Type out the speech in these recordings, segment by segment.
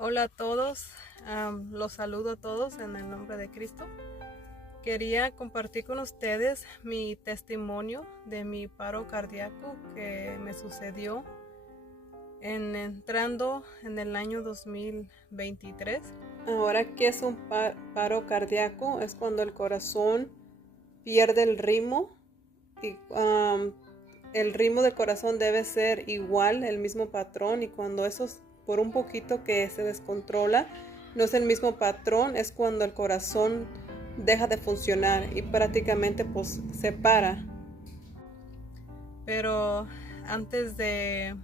Hola a todos, los saludo a todos en el nombre de Cristo. Quería compartir con ustedes mi testimonio de mi paro cardíaco que me sucedió entrando en el año 2023. Ahora, ¿qué es un paro cardíaco? Es cuando el corazón pierde el ritmo y el ritmo del corazón debe ser igual, el mismo patrón, y cuando eso por un poquito que se descontrola, no es el mismo patrón, es cuando el corazón deja de funcionar y prácticamente pues se para. Pero antes de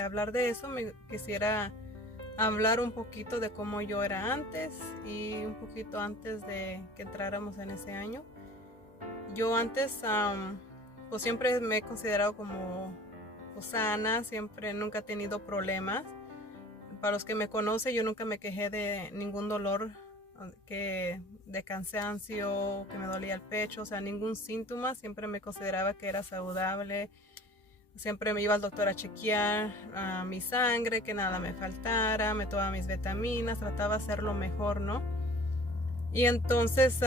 hablar de eso, me quisiera hablar un poquito de cómo yo era antes y un poquito antes de que entráramos en ese año. Yo antes pues siempre me he considerado como sana, nunca he tenido problemas. Para los que me conocen, yo nunca me quejé de ningún dolor, de cansancio, que me dolía el pecho, o sea, ningún síntoma. Siempre me consideraba que era saludable. Siempre me iba al doctor a chequear mi sangre, que nada me faltara, me tomaba mis vitaminas, trataba de hacerlo mejor, ¿no? Y entonces,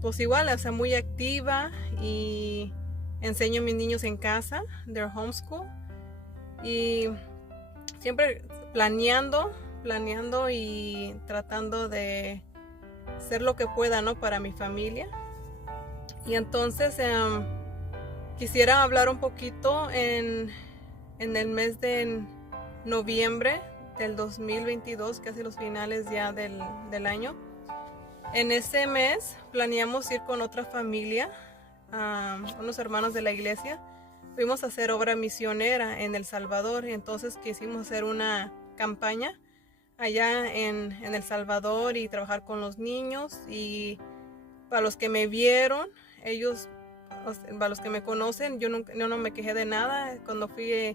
pues igual, o sea, muy activa, y enseño a mis niños en casa, their homeschool, y siempre planeando y tratando de hacer lo que pueda, ¿no?, para mi familia. Y entonces quisiera hablar un poquito en el mes de noviembre del 2022, casi los finales ya del año. En ese mes planeamos ir con otra familia, unos hermanos de la iglesia. Fuimos a hacer obra misionera en El Salvador, y entonces quisimos hacer una campaña allá en El Salvador y trabajar con los niños. Y para los que me vieron, para los que me conocen, yo no me quejé de nada. Cuando fui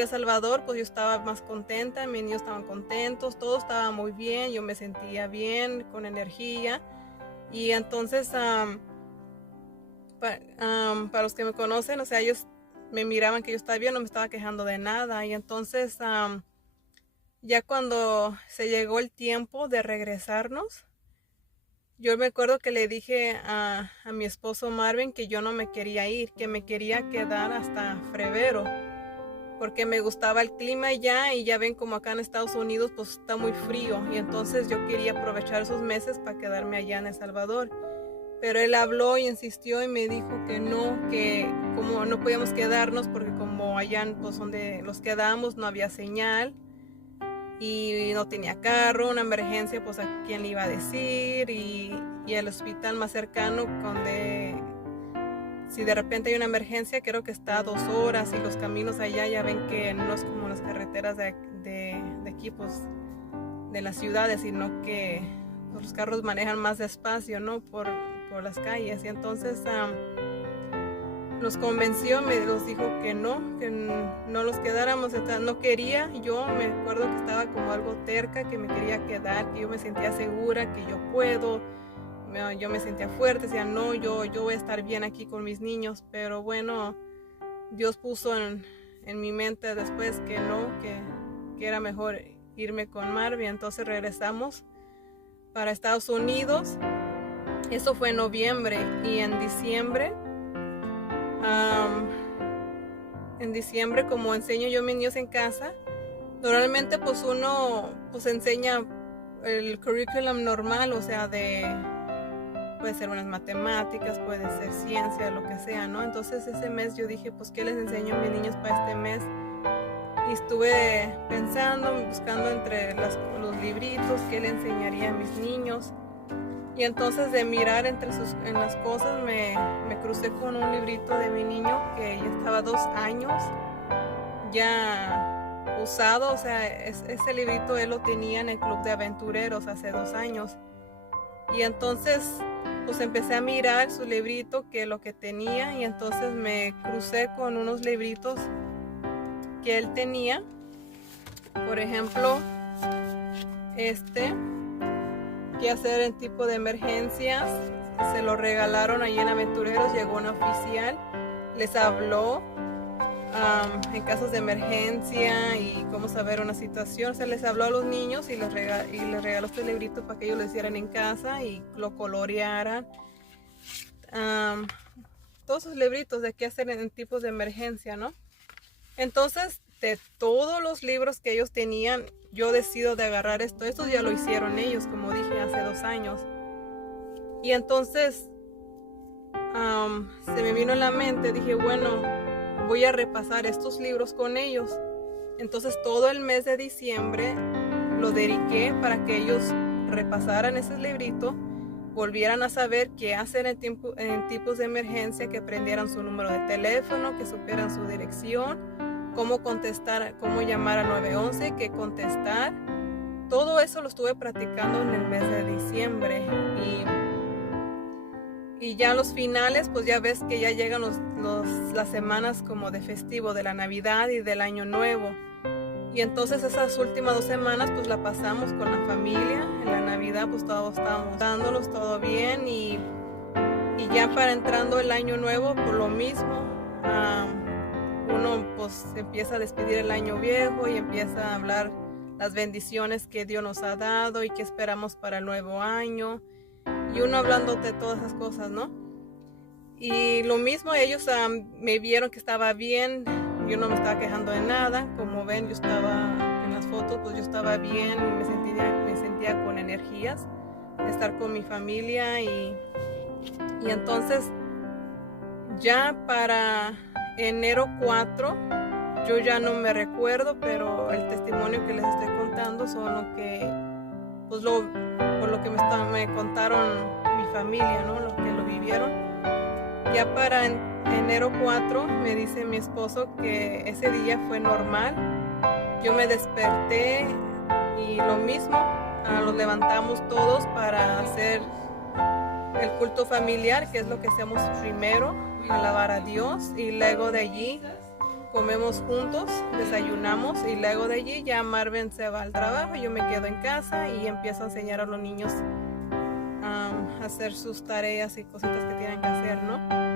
a Salvador, pues yo estaba más contenta, mis niños estaban contentos, todo estaba muy bien, yo me sentía bien, con energía. Y entonces, para los que me conocen, o sea, ellos me miraban que yo estaba bien, no me estaba quejando de nada. Y entonces, ya cuando se llegó el tiempo de regresarnos, yo me acuerdo que le dije a mi esposo Marvin que yo no me quería ir, que me quería quedar hasta febrero, porque me gustaba el clima allá, y ya ven como acá en Estados Unidos pues está muy frío, y entonces yo quería aprovechar esos meses para quedarme allá en El Salvador. Pero él habló y insistió y me dijo que como no podíamos quedarnos, porque como allá pues donde los quedamos no había señal y no tenía carro, una emergencia pues a quién le iba a decir, y el hospital más cercano, donde si de repente hay una emergencia, creo que está a 2 horas, y los caminos allá ya ven que no es como las carreteras de aquí, pues de las ciudades, sino que pues, los carros manejan más despacio, ¿no?, por las calles. Y entonces nos convenció, nos dijo que no los quedáramos. No quería, yo me acuerdo que estaba como algo terca, que me quería quedar, que yo me sentía segura, que yo puedo. Yo me sentía fuerte, decía, no, yo voy a estar bien aquí con mis niños. Pero bueno, Dios puso en mi mente después que no, que era mejor irme con Marvin. Entonces regresamos para Estados Unidos. Eso fue en noviembre. Y en diciembre, como enseño yo a mis niños en casa, normalmente pues uno pues enseña el curriculum normal, o sea, puede ser unas matemáticas, puede ser ciencia, lo que sea, ¿no? Entonces ese mes yo dije, pues, ¿qué les enseño a mis niños para este mes? Y estuve pensando, buscando entre los libritos, qué le enseñaría a mis niños. Y entonces, de mirar en las cosas, me crucé con un librito de mi niño que ya estaba 2 años ya usado. O sea, ese librito él lo tenía en el Club de Aventureros hace 2 años. Y entonces pues empecé a mirar su librito, que lo que tenía, y entonces me crucé con unos libritos que él tenía. Por ejemplo, qué hacer en tipo de emergencias. Se lo regalaron allí en Aventureros. Llegó un oficial, les habló en casos de emergencia y cómo saber una situación. Se les habló a los niños y les regaló este librito para que ellos lo hicieran en casa y lo colorearan. Todos esos libritos de qué hacer en tipos de emergencia, ¿no? Entonces, de todos los libros que ellos tenían, yo decido de agarrar esto. Estos ya lo hicieron ellos, como dije, hace 2 años. Y entonces se me vino en la mente, dije, bueno, voy a repasar estos libros con ellos. Entonces todo el mes de diciembre lo dediqué para que ellos repasaran ese librito, volvieran a saber qué hacer en tipos de emergencia, que aprendieran su número de teléfono, que supieran su dirección, cómo contestar, cómo llamar al 911, qué contestar. Todo eso lo estuve practicando en el mes de diciembre. Y ya a los finales, pues ya ves que ya llegan las semanas como de festivo, de la Navidad y del Año Nuevo. Y entonces esas últimas 2 semanas pues la pasamos con la familia. En la Navidad pues todos estábamos dándolos todo bien. Y ya para entrando el Año Nuevo, por lo mismo, uno pues empieza a despedir el año viejo y empieza a hablar las bendiciones que Dios nos ha dado y que esperamos para el nuevo año. Y uno hablándote de todas esas cosas, ¿no? Y lo mismo, ellos me vieron que estaba bien, yo no me estaba quejando de nada. Como ven, yo estaba en las fotos, pues yo estaba bien, me sentía con energías de estar con mi familia. Y entonces, ya para enero 4, yo ya no me recuerdo, pero el testimonio que les estoy contando son lo que, pues por lo que me contaron mi familia, ¿no? Los que lo vivieron. Ya para enero 4 me dice mi esposo que ese día fue normal. Yo me desperté y lo mismo, los levantamos todos para hacer el culto familiar, que es lo que hacemos primero, alabar a Dios, y luego de allí comemos juntos, desayunamos, y luego de allí ya Marvin se va al trabajo, yo me quedo en casa y empiezo a enseñar a los niños a hacer sus tareas y cositas que tienen que hacer, ¿no?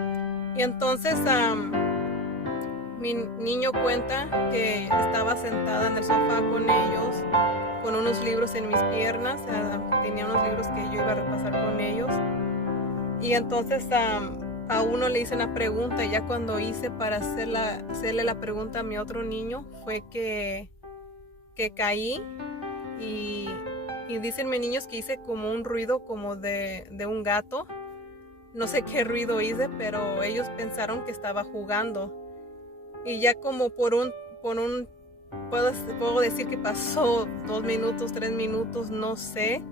Y entonces mi niño cuenta que estaba sentada en el sofá con ellos, con unos libros en mis piernas. Tenía unos libros que yo iba a repasar con ellos. Y entonces a uno le hice una pregunta, y ya cuando hice para hacerle la pregunta a mi otro niño, fue que caí y dicen mis niños que hice como un ruido como de un gato. No sé qué ruido hice, pero ellos pensaron que estaba jugando. Y ya como puedo decir que pasó 2 minutos, 3 minutos, no sé.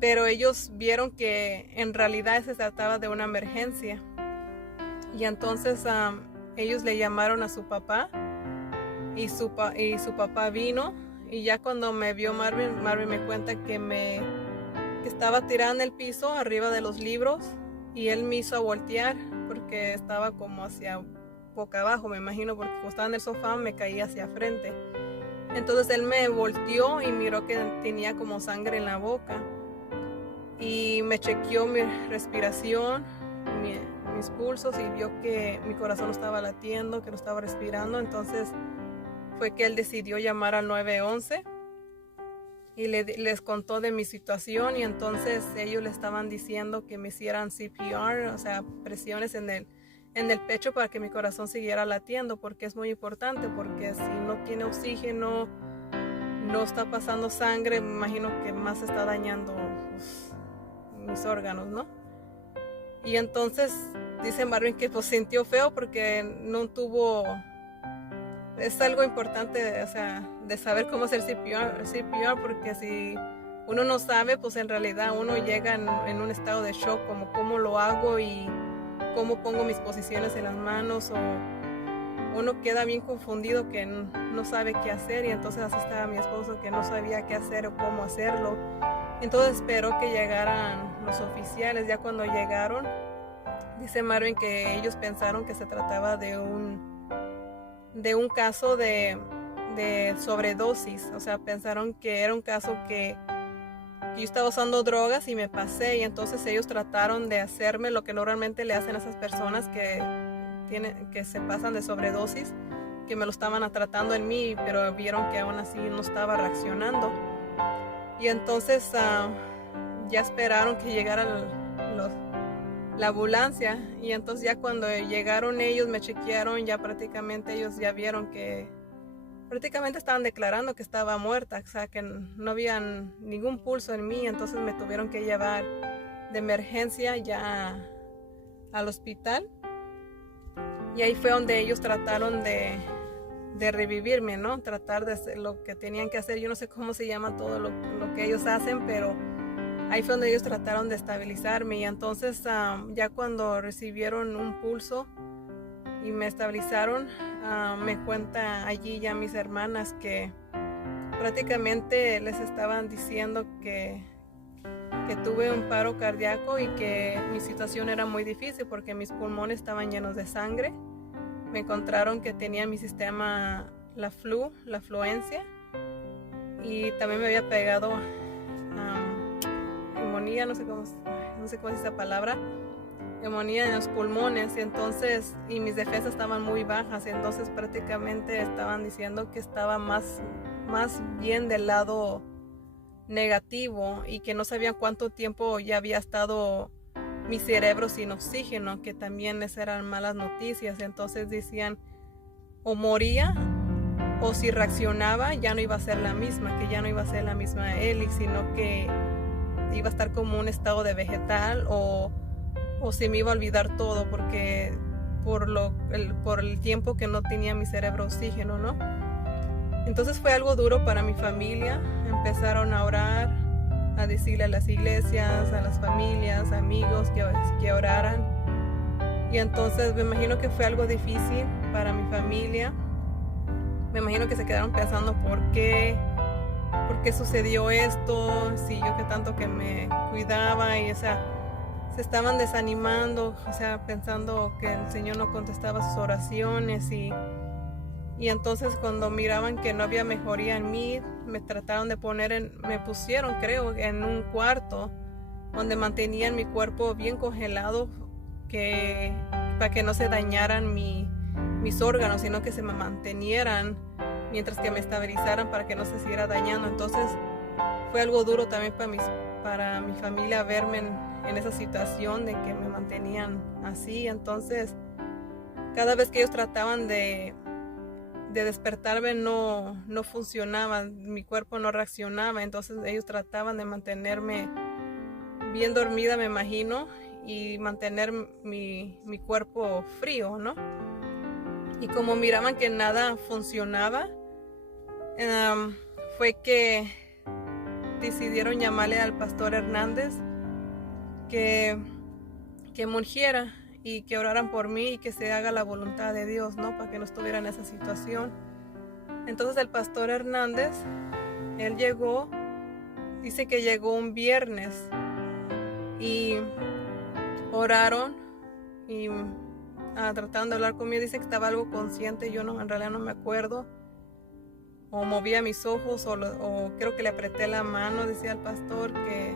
Pero ellos vieron que en realidad se trataba de una emergencia. Y entonces ellos le llamaron a su papá y su papá vino. Y ya cuando me vio Marvin me cuenta que estaba tirada en el piso arriba de los libros, y él me hizo voltear porque estaba como hacia boca abajo, me imagino, porque como estaba en el sofá me caía hacia frente. Entonces él me volteó y miró que tenía como sangre en la boca. Y me chequeó mi respiración, mis pulsos, y vio que mi corazón no estaba latiendo, que no estaba respirando. Entonces fue que él decidió llamar al 911 y les contó de mi situación. Y entonces ellos le estaban diciendo que me hicieran CPR, o sea, presiones en el pecho para que mi corazón siguiera latiendo, porque es muy importante, porque si no tiene oxígeno, no está pasando sangre, me imagino que más está dañando mis órganos, ¿no? Y entonces dice Marvin que pues sintió feo porque no tuvo, es algo importante, o sea, de saber cómo hacer CPR, porque si uno no sabe, pues en realidad uno llega en un estado de shock, como cómo lo hago y cómo pongo mis posiciones en las manos, o uno queda bien confundido que no sabe qué hacer. Y entonces así estaba mi esposo, que no sabía qué hacer o cómo hacerlo. Entonces esperó que llegaran los oficiales. Ya cuando llegaron, dice Marvin que ellos pensaron que se trataba de un caso de sobredosis. O sea, pensaron que era un caso que yo estaba usando drogas y me pasé. Y entonces ellos trataron de hacerme lo que normalmente le hacen a esas personas, que que se pasan de sobredosis, que me lo estaban tratando en mí, pero vieron que aún así no estaba reaccionando. Y entonces ya esperaron que llegara la ambulancia, y entonces ya cuando llegaron ellos me chequearon, ya prácticamente ellos ya vieron que prácticamente estaban declarando que estaba muerta, o sea que no había ningún pulso en mí. Entonces me tuvieron que llevar de emergencia ya al hospital, y ahí fue donde ellos trataron de revivirme, ¿no? Tratar de hacer lo que tenían que hacer. Yo no sé cómo se llama todo lo que ellos hacen, pero ahí fue donde ellos trataron de estabilizarme. Y entonces ya cuando recibieron un pulso y me estabilizaron, me cuenta allí ya mis hermanas que prácticamente les estaban diciendo que tuve un paro cardíaco y que mi situación era muy difícil porque mis pulmones estaban llenos de sangre. Me encontraron que tenía mi sistema la fluencia, y también me había pegado neumonía, no sé cómo es esa palabra, neumonía en los pulmones. Y entonces, y mis defensas estaban muy bajas, y entonces prácticamente estaban diciendo que estaba más bien del lado negativo, y que no sabían cuánto tiempo ya había estado mi cerebro sin oxígeno, que también esas eran malas noticias. Entonces decían, o moría, o si reaccionaba ya no iba a ser la misma, que ya no iba a ser la misma Eli, sino que iba a estar como un estado de vegetal, o se me iba a olvidar todo, porque por el tiempo que no tenía mi cerebro oxígeno, ¿no? Entonces fue algo duro para mi familia. Empezaron a orar, a decirle a las iglesias, a las familias, amigos que oraran. Y entonces me imagino que fue algo difícil para mi familia. Me imagino que se quedaron pensando por qué sucedió esto, si yo que tanto que me cuidaba, y se estaban desanimando, pensando que el Señor no contestaba sus oraciones. Y entonces cuando miraban que no había mejoría en mí, me trataron de me pusieron, creo, en un cuarto donde mantenían mi cuerpo bien congelado, para que no se dañaran mis órganos, sino que se me mantenieran mientras que me estabilizaran para que no se siguiera dañando. Entonces fue algo duro también para mi familia verme en esa situación de que me mantenían así. Entonces cada vez que ellos trataban de despertarme no funcionaba, mi cuerpo no reaccionaba. Entonces ellos trataban de mantenerme bien dormida, me imagino, y mantener mi cuerpo frío, ¿no? Y como miraban que nada funcionaba, fue que decidieron llamarle al pastor Hernández que me ungiera y que oraran por mí y que se haga la voluntad de Dios, ¿no? Para que no estuviera en esa situación. Entonces el pastor Hernández, él llegó, dice que llegó un viernes, y oraron y trataron de hablar conmigo. Dice que estaba algo consciente, yo en realidad no me acuerdo, o movía mis ojos, o creo que le apreté la mano. Decía el pastor que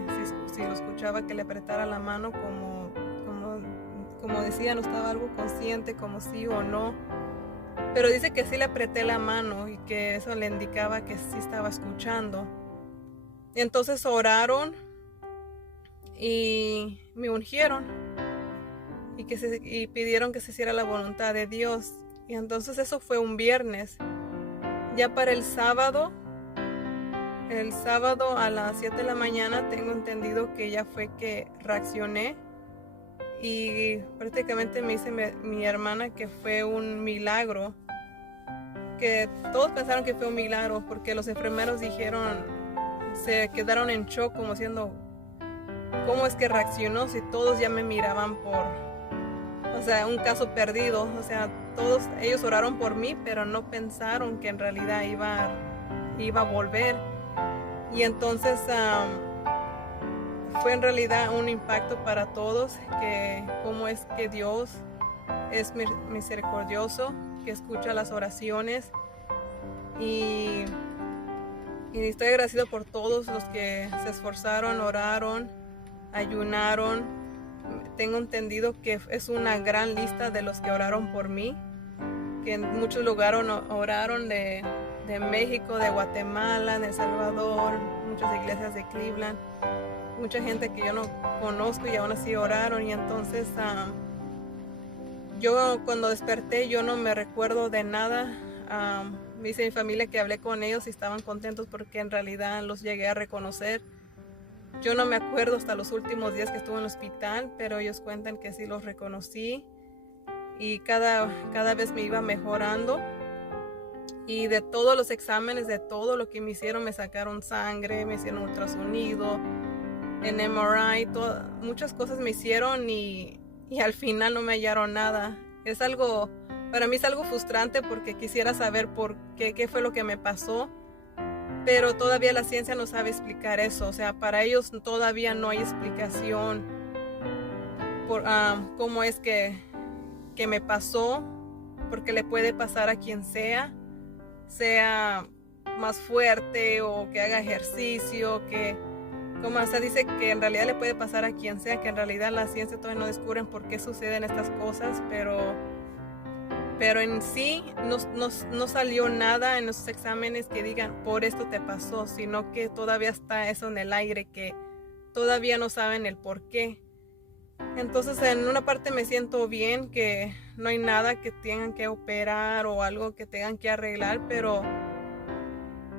si lo escuchaba, que le apretara la mano, como decía, no estaba algo consciente, como sí o no, pero dice que sí le apreté la mano, y que eso le indicaba que sí estaba escuchando. Y entonces oraron y me ungieron, y pidieron que se hiciera la voluntad de Dios. Y entonces eso fue un viernes. Ya para el sábado a las 7 de la mañana, tengo entendido que ya fue que reaccioné, y prácticamente me dice mi hermana que fue un milagro, que todos pensaron que fue un milagro, porque los enfermeros se quedaron en shock, como diciendo, ¿cómo es que reaccionó si todos ya me miraban un caso perdido? Todos ellos oraron por mí, pero no pensaron que en realidad iba a volver. Y entonces fue en realidad un impacto para todos, que cómo es que Dios es misericordioso, que escucha las oraciones. Y estoy agradecido por todos los que se esforzaron, oraron, ayunaron. tengo entendido que es una gran lista de los que oraron por mí, que en muchos lugares oraron de México, de Guatemala, de El Salvador, muchas iglesias de Cleveland, mucha gente que yo no conozco y aún así oraron. Y entonces yo cuando desperté yo no me recuerdo de nada. Dice mi familia que hablé con ellos y estaban contentos porque en realidad los llegué a reconocer. Yo no me acuerdo hasta los últimos días que estuve en el hospital, pero ellos cuentan que sí los reconocí y cada vez me iba mejorando. Y de todos los exámenes, de todo lo que me hicieron, me sacaron sangre, me hicieron ultrasonido, en MRI, muchas cosas me hicieron y al final no me hallaron nada. Para mí es algo frustrante porque quisiera saber por qué fue lo que me pasó. Pero todavía la ciencia no sabe explicar eso. O sea, para ellos todavía no hay explicación por cómo es que me pasó, porque le puede pasar a quien sea más fuerte o que haga ejercicio, como se dice que en realidad le puede pasar a quien sea, que en realidad la ciencia todavía no descubren por qué suceden estas cosas, pero en sí no salió nada en esos exámenes que digan por esto te pasó, sino que todavía está eso en el aire, que todavía no saben el por qué. Entonces en una parte me siento bien, que no hay nada que tengan que operar o algo que tengan que arreglar, pero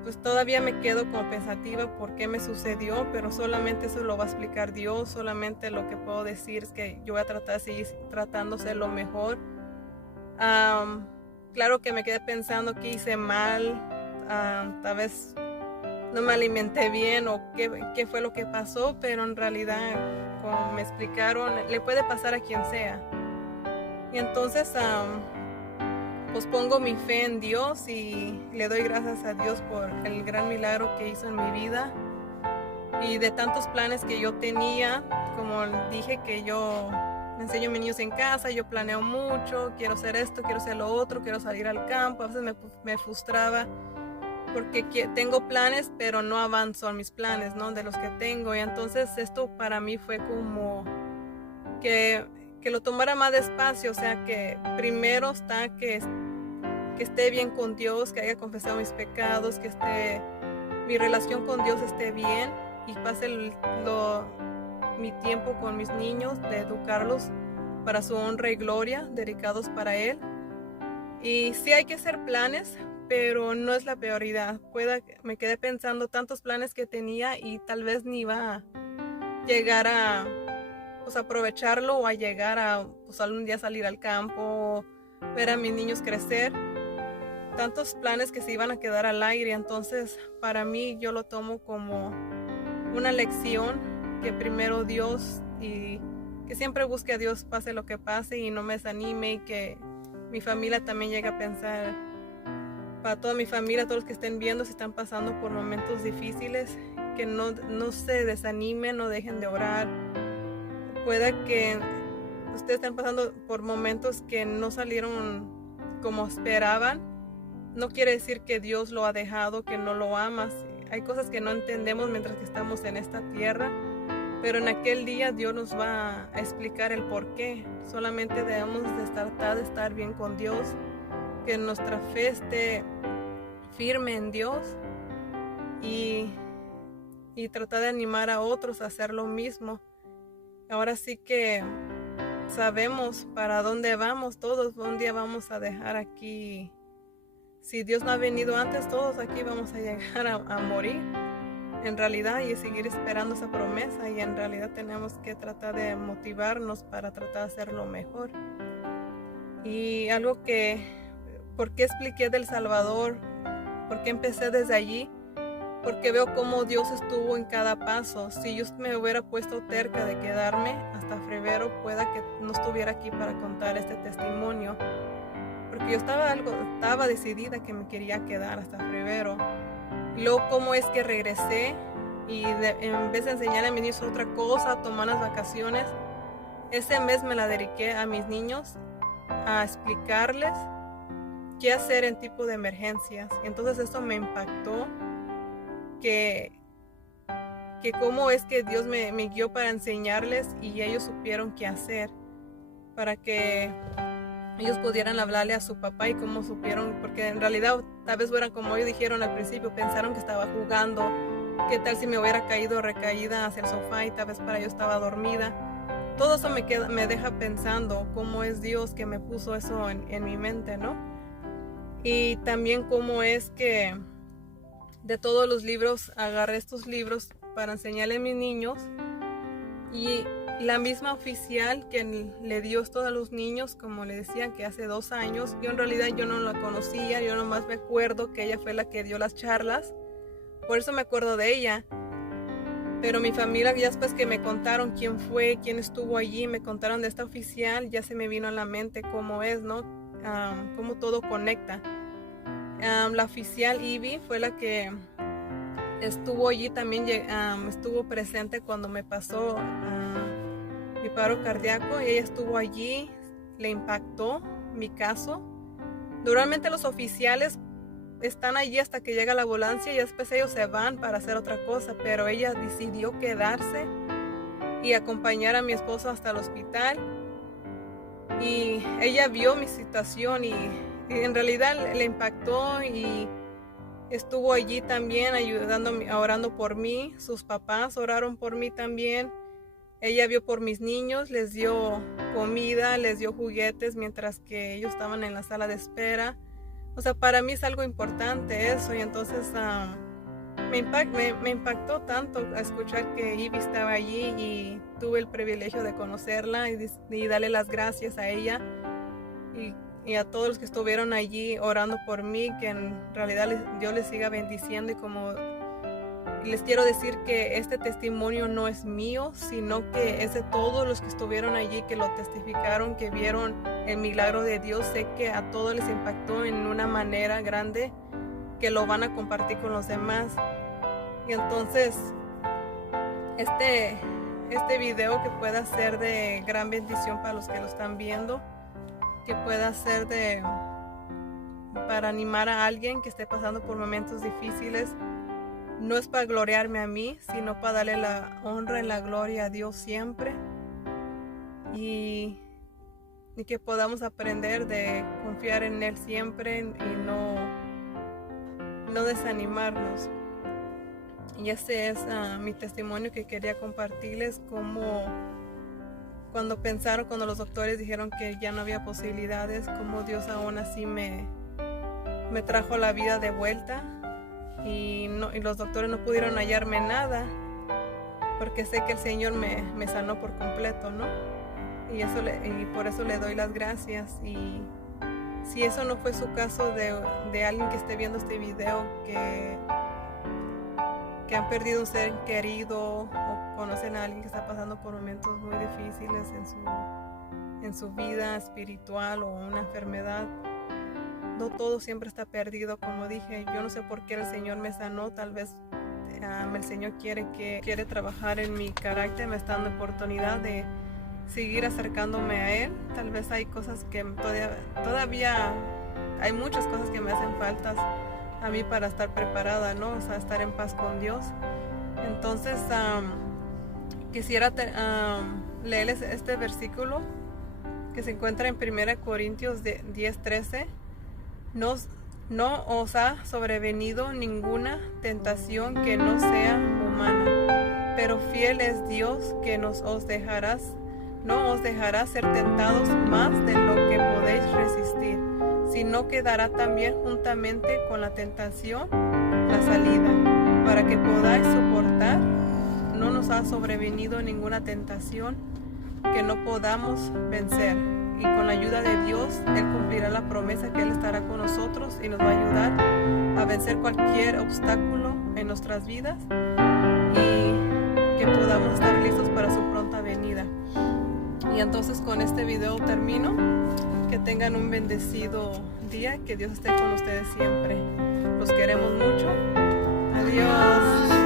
pues todavía me quedo como pensativa por qué me sucedió, pero solamente eso lo va a explicar Dios. Solamente lo que puedo decir es que yo voy a tratar de seguir tratando de ser lo mejor. Claro que me quedé pensando que hice mal, tal vez no me alimenté bien o qué fue lo que pasó, pero en realidad, como me explicaron, le puede pasar a quien sea. Y entonces pues pongo mi fe en Dios y le doy gracias a Dios por el gran milagro que hizo en mi vida. Y de tantos planes que yo tenía, como dije, que yo enseño a mis niños en casa, yo planeo mucho, quiero hacer esto, quiero hacer lo otro, quiero salir al campo. A veces me frustraba porque tengo planes, pero no avanzo en mis planes, ¿no? De los que tengo. Y entonces esto para mí fue como que lo tomara más despacio, o sea, que primero está que esté bien con Dios, que haya confesado mis pecados, que mi relación con Dios esté bien y pase mi tiempo con mis niños, de educarlos para su honra y gloria, dedicados para Él. Y sí hay que hacer planes, pero no es la prioridad. Me quedé pensando tantos planes que tenía y tal vez ni iba a llegar a pues, aprovecharlo o a llegar a pues, algún día salir al campo, ver a mis niños crecer. Tantos planes que se iban a quedar al aire. Entonces para mí yo lo tomo como una lección, que primero Dios, y que siempre busque a Dios pase lo que pase y no me desanime, y que mi familia también llegue a pensar, para toda mi familia, todos los que estén viendo, si están pasando por momentos difíciles, que no se desanimen, no dejen de orar. Puede que ustedes estén pasando por momentos que no salieron como esperaban. No quiere decir que Dios lo ha dejado, que no lo ama. Hay cosas que no entendemos mientras que estamos en esta tierra, pero en aquel día Dios nos va a explicar el por qué. Solamente debemos de tratar de estar bien con Dios, que nuestra fe esté firme en Dios y tratar de animar a otros a hacer lo mismo. Ahora sí que sabemos para dónde vamos todos. Un día vamos a dejar aquí. Si Dios no ha venido antes, todos aquí vamos a llegar a morir en realidad, y seguir esperando esa promesa. Y en realidad tenemos que tratar de motivarnos para tratar de hacerlo mejor. Y algo ¿por qué expliqué del Salvador? ¿Por qué empecé desde allí? Porque veo cómo Dios estuvo en cada paso. Si yo me hubiera puesto terca de quedarme hasta febrero, pueda que no estuviera aquí para contar este testimonio. Porque yo estaba decidida que me quería quedar hasta febrero. Luego, cómo es que regresé y en vez de enseñar a mis niños otra cosa, tomar las vacaciones, ese mes me la dediqué a mis niños, a explicarles qué hacer en tipo de emergencias. Entonces esto me impactó, que que cómo es que Dios me guió para enseñarles y ellos supieron qué hacer para que ellos pudieran hablarle a su papá y cómo supieron, porque en realidad tal vez fueran como ellos dijeron al principio, pensaron que estaba jugando, qué tal si me hubiera caído recaída hacia el sofá y tal vez para yo estaba dormida. Todo eso me deja pensando cómo es Dios que me puso eso en mi mente, ¿no? Y también cómo es que de todos los libros agarré estos libros para enseñarle a mis niños, y la misma oficial que le dio esto a los niños, como le decía, que hace 2 años, yo en realidad yo no la conocía, yo nomás me acuerdo que ella fue la que dio las charlas, por eso me acuerdo de ella. Pero mi familia, ya después que me contaron quién fue, quién estuvo allí, me contaron de esta oficial, ya se me vino a la mente cómo es, ¿no? Cómo todo conecta. La oficial Ivy fue la que estuvo allí también, estuvo presente cuando me pasó mi paro cardíaco, y ella estuvo allí, le impactó mi caso. Normalmente los oficiales están allí hasta que llega la ambulancia y después ellos se van para hacer otra cosa, pero ella decidió quedarse y acompañar a mi esposo hasta el hospital, y ella vio mi situación y en realidad le impactó y estuvo allí también ayudándome, orando por mí. Sus papás oraron por mí también. Ella vio por mis niños, les dio comida, les dio juguetes mientras que ellos estaban en la sala de espera. O sea, para mí es algo importante eso, y entonces me impactó tanto a escuchar que Ivy estaba allí, y tuve el privilegio de conocerla y darle las gracias a ella y a todos los que estuvieron allí orando por mí, que en realidad Dios les siga bendiciendo. Y les quiero decir que este testimonio no es mío, sino que es de todos los que estuvieron allí, que lo testificaron, que vieron el milagro de Dios. Sé que a todos les impactó en una manera grande, que lo van a compartir con los demás. Y entonces este video que pueda ser de gran bendición para los que lo están viendo, que pueda ser para animar a alguien que esté pasando por momentos difíciles. No es para gloriarme a mí, sino para darle la honra y la gloria a Dios siempre. Y que podamos aprender de confiar en Él siempre y no desanimarnos. Y ese es mi testimonio que quería compartirles, como cuando los doctores dijeron que ya no había posibilidades, como Dios aún así me trajo la vida de vuelta. Y los doctores no pudieron hallarme nada, porque sé que el Señor me sanó por completo, ¿no? Y por eso le doy las gracias. Y si eso no fue su caso de alguien que esté viendo este video, que han perdido un ser querido, o conocen a alguien que está pasando por momentos muy difíciles en su vida espiritual, o una enfermedad, no todo siempre está perdido. Como dije, yo no sé por qué el Señor me sanó. Tal vez el Señor quiere trabajar en mi carácter, me está dando oportunidad de seguir acercándome a Él. Tal vez hay cosas que todavía hay muchas cosas que me hacen faltas a mí para estar preparada, ¿no? O sea, estar en paz con Dios. Entonces quisiera leerles este versículo que se encuentra en 1 Corintios 10:13. No os ha sobrevenido ninguna tentación que no sea humana, pero fiel es Dios, que no os dejará ser tentados más de lo que podéis resistir, sino que dará también juntamente con la tentación la salida, para que podáis soportar. No nos ha sobrevenido ninguna tentación que no podamos vencer, y con la ayuda de Dios Él cumplirá la promesa que Él estará con nosotros y nos va a ayudar a vencer cualquier obstáculo en nuestras vidas, y que podamos estar listos para su pronta venida. Y entonces con este video termino. Que tengan un bendecido día, que Dios esté con ustedes siempre. Los queremos mucho. Adiós.